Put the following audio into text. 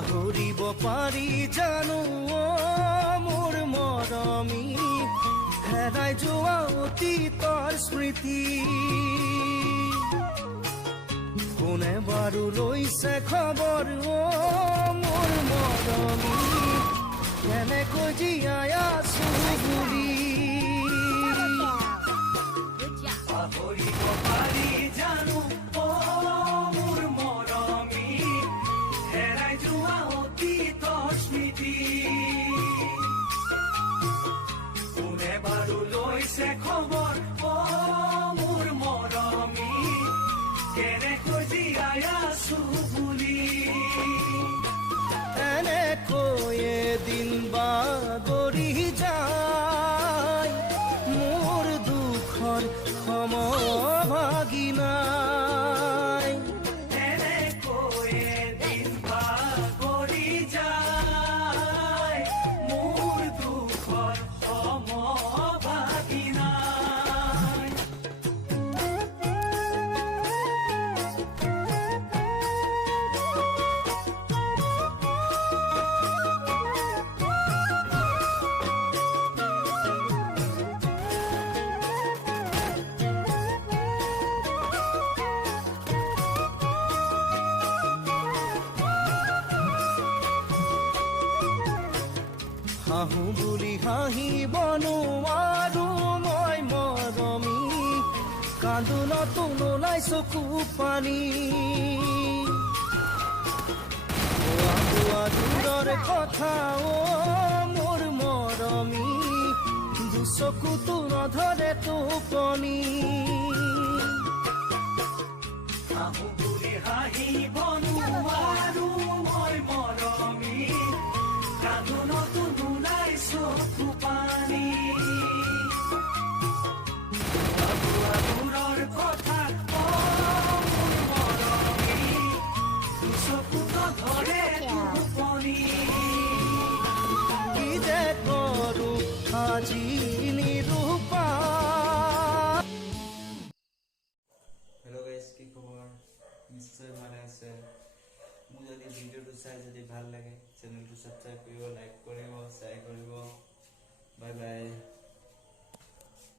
পাহৰিব পাৰি জানো মোৰ মৰমী হেৰাই যোৱা অতীতৰ স্মৃতি কোনে বাৰু লৈছে খবৰ মোৰ মৰমী কেনেকৈ জীয়াই আছো বুলি পাহৰিব পাৰি জানো মোৰ মৰমী হেৰাই যোৱা অতীতৰ স্মৃতি কোনে বাৰু লৈছে খবৰ মোৰ মৰমী কেনেকৈ জীয়াই আছো বুলি এনেকৈ এদিন বাগৰি যায় মোৰ দুখৰ সমভাগিনাই এনেকৈ এদিন বাগৰি যায় মোৰ দুখৰ সমভাগিনাই হাঁহো বুলি হাঁহিব নোৱাৰো মই মৰমী কান্দোনতো নোলাই চকু পানী দূৰৰ কথা মোৰ মৰমী দুচকুতো নধৰে টোপনি হাঁহো বুলি হাঁহিব নোৱাৰো মই মৰমী কান্দোনতো নোলাই চকু পানী দূৰৰ কথা মোৰ মৰমী দুচকুতো ধৰে টোপনি কি যে কৰো আজি নিৰূপা हेलो गाइस की खबर निश्चय ভালে আছে মোৰ যদি ভিডিওটো চাই যদি ভাল লাগে চ্যানেলটো সাবস্ক্ৰাইব কৰিব লাইক কৰিব